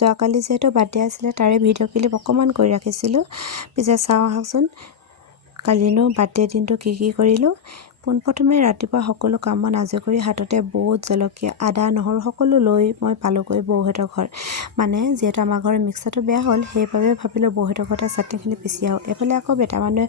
যোৱাকালি যেহেতু বাৰ্থডে আছিলে তাৰে ভিডিঅ' ক্লিপ অকণমান কৰি ৰাখিছিলোঁ। পিছে চাওঁ আহকচোন কালিনো বাৰ্থডে দিনটো কি কৰিলোঁ। পোনপ্ৰথমে ৰাতিপুৱা সকলো কাম বন আজৰি কৰি হাততে বুট জলকীয়া আদা নহৰু সকলো লৈ মই পালোগৈ বৌহঁতৰ ঘৰ। মানে যিহেতু আমাৰ ঘৰৰ মিক্সাৰটো বেয়া হ'ল সেইবাবে ভাবিলোঁ বৌহঁতৰ ঘৰতে চাটনিখিনি পিচি আহোঁ। এফালে আকৌ বেটা মানুহে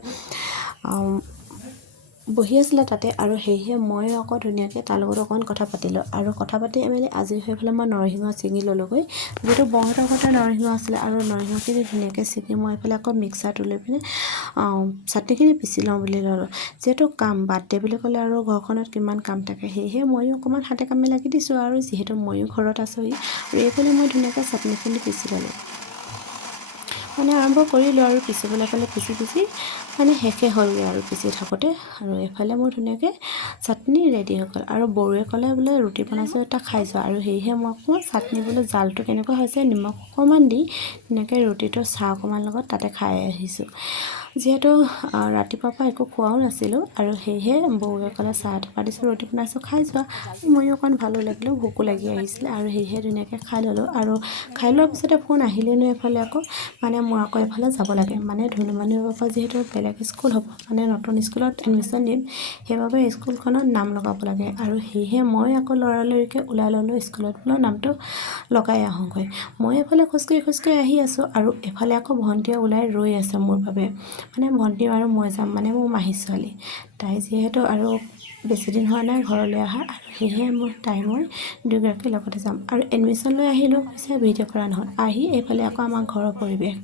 বহি আছিলে তাতে, আৰু সেয়েহে মই আকৌ ধুনীয়াকৈ তাৰ লগত অকণমান কথা পাতিলোঁ। আৰু কথা পাতি মেলি আজৰি হৈ পেলাই মই নৰসিংহ ছিঙি ল'লোগৈ। যিহেতু বৌহঁতৰ ঘৰতে নৰসিংহ আছিলে আৰু নৰসিংহখিনি ধুনীয়াকৈ ছিঙি মই এইফালে আকৌ মিক্সাৰটো লৈ পিনে চাটনিখিনি পিচি লওঁ বুলি ল'লোঁ। যিহেতু কাম বাৰ্থডে বুলি ক'লে আৰু ঘৰখনত কিমান কাম থাকে, সেয়েহে ময়ো অকণমান হাতে কামে লাগি দিছোঁ। আৰু যিহেতু ময়ো ঘৰত আছোঁহি আৰু এইফালে মই ধুনীয়াকৈ চাটনিখিনি পিচি ল'লোঁ। মানে আৰম্ভ কৰিলোঁ আৰু পিচিবলৈ ক'লে পিচি মানে শেষে হ'লগৈ আৰু পিচি থাকোঁতে। আৰু এইফালে মোৰ ধুনীয়াকৈ চাটনি ৰেডি হৈ গ'ল। আৰু বৌৱে ক'লে বোলে ৰুটি বনাইছোঁ এটা খাই যোৱা, আৰু সেয়েহে মই অকণমান চাটনি বোলো জালটো কেনেকুৱা হৈছে নিমখ অকণমান দি ধুনীয়াকৈ ৰুটিটো চাহ অকণমান লগত তাতে খাই আহিছোঁ। যিহেতু ৰাতিপুৱাৰ পৰা একো খোৱাও নাছিলোঁ, আৰু সেয়েহে বৌৱে ক'লে চাহ এটোপা দিছোঁ ৰুটি বনাইছোঁ খাই যোৱা। ময়ো অকণ ভালো লাগিলোঁ, ভোকো লাগি আহিছিলে, আৰু সেয়েহে ধুনীয়াকৈ খাই ল'লোঁ। আৰু খাই লোৱাৰ পিছতে ফোন আহিলেনো এফালে আকৌ মানে মোৰ আকৌ এফালে যাব লাগে। মানে ধুনুমানিৰ পৰা যিহেতু বেলেগ স্কুল হ'ব, মানে নতুন স্কুলত এডমিশ্যন দিম, সেইবাবে স্কুলখনত নাম লগাব লাগে। আৰু সেয়েহে মই আকৌ লৰালৰিকৈ ওলাই ল'লোঁ স্কুলত বোলো নামটো লগাই আহোঁগৈ। মই এফালে খোজকাঢ়ি আহি আছোঁ, আৰু এফালে আকৌ ভণ্টিয়ে ওলাই ৰৈ আছে মোৰ বাবে। মানে ভণ্টি আৰু মই যাম, মানে মোৰ মাহী ছোৱালী তাই যিহেতু আৰু বেছিদিন হোৱা নাই ঘৰলৈ অহা, আৰু সেয়েহে মই দুয়োগৰাকী লগতে যাম। আৰু এডমিশ্যন লৈ আহিলোঁ, পিছে ভিডিঅ' কৰা নহ'ল। আহি এইফালে আকৌ আমাৰ ঘৰৰ পৰিৱেশ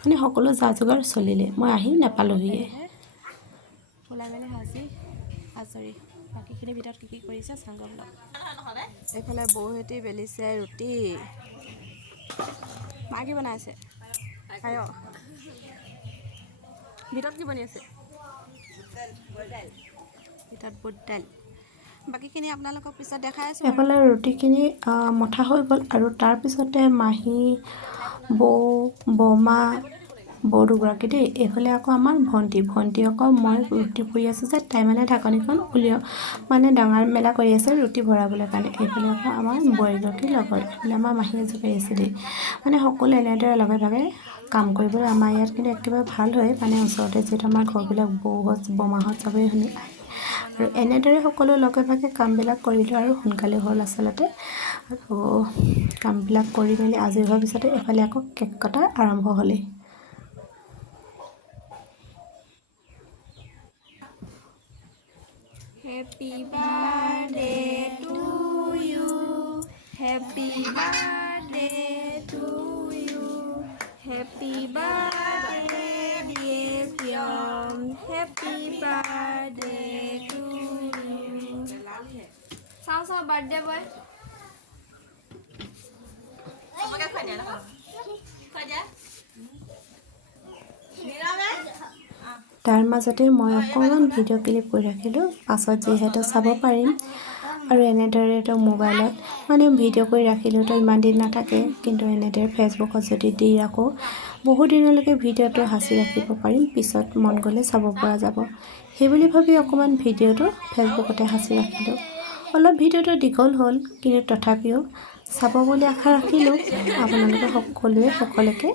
মানে সকলো যা যোগাৰ চলিলে, মই আহি নাপালোহিয়ে। ওলাই মেলি সাজি আজৰি। বাকীখিনি ভিতৰত কি কৰিছে চাংগ ব্লগ। এইফালে বৌহঁতে বেলিছে ৰুটি, মা কি বনাইছে খায়। ভিতৰত কি বনি আছে? ভিতৰত বুট দাইল। বাকীখিনি আপোনালোকক পিছত দেখাই আছোঁ। এফালে ৰুটিখিনি মঠা হৈ গ'ল, আৰু তাৰপিছতে মাহী বৌ বৰমা বৌ দুগৰাকী দেই। এইফালে আকৌ আমাৰ ভণ্টি আকৌ মই ৰুটি পুৰি আছোঁ যে তাই মানে ঢাকনিখন মানে ডাঙৰ মেলা কৰি আছে ৰুটি ভৰাবলৈ কাৰণে। এইফালে আকৌ আমাৰ বোৱাৰীগৰাকী লগৰ, এইফালে আমাৰ মাহীয়ে জোকাই আছে দেই। মানে সকলো এনেদৰে লগে ভাগে কাম কৰিবলৈ আমাৰ ইয়াত কিন্তু একেবাৰে ভাল হয়। মানে ওচৰতে যিহেতু আমাৰ ঘৰবিলাক বৌহঁত বৰমাহঁত চবেই শুনি আহে, আৰু এনেদৰে সকলো লগে ভাগে কামবিলাক কৰিলোঁ, আৰু সোনকালে হ'ল আচলতে। আৰু কামবিলাক কৰি মেলি আজৰি হোৱাৰ পিছতে এফালে আকৌ কেক কটা আৰম্ভ হ'লেই। Happy birthday to you, happy birthday to you, happy birthday dear Fion, happy birthday to you. Sao birthday boy? তাৰ মাজতে মই অকণমান ভিডিঅ' ক্লিপ কৰি ৰাখিলোঁ, পাছত যিহেতু চাব পাৰিম। আৰু এনেদৰেতো মোবাইলত মানে ভিডিঅ' কৰি ৰাখিলেওতো ইমান দিন নাথাকে, কিন্তু এনেদৰে ফেচবুকত যদি দি ৰাখোঁ বহু দিনলৈকে ভিডিঅ'টো সাঁচি ৰাখিব পাৰিম, পিছত মন গ'লে চাব পৰা যাব। সেইবুলি ভাবি অকণমান ভিডিঅ'টো ফেচবুকতে সাঁচি ৰাখিলোঁ। অলপ ভিডিঅ'টো দীঘল হ'ল, কিন্তু তথাপিও চাব বুলি আশা ৰাখিলোঁ আপোনালোকে সকলোৱে শেষলৈকে।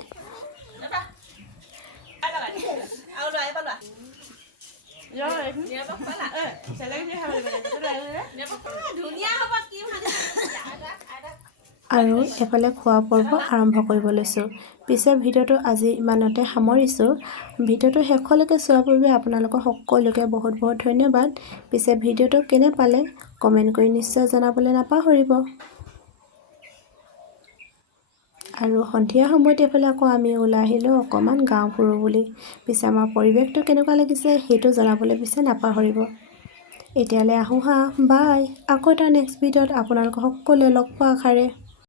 আৰু এফালে খোৱা পৰ্ব আৰম্ভ কৰিব লৈছোঁ। পিছে ভিডিঅ'টো আজি ইমানতে সামৰিছোঁ। ভিডিঅ'টো শেষলৈকে চোৱাৰ বাবে আপোনালোকক সকলোকে বহুত ধন্যবাদ। পিছে ভিডিঅ'টো কেনে পালে কমেণ্ট কৰি নিশ্চয় জনাবলৈ নাপাহৰিব। আৰু সন্ধিয়া সময়ত এইফালে আকৌ আমি ওলাই আহিলোঁ অকণমান গাঁও ফুৰোঁ বুলি। পিছে আমাৰ পৰিৱেশটো কেনেকুৱা লাগিছে সেইটো জনাবলৈ পিছে নাপাহৰিব। এতিয়ালৈ আহোঁ হা, বাই। আকৌ এটা নেক্সট ভিডিঅ'ত আপোনালোকক সকলোৱে লগ পোৱা আশাৰে।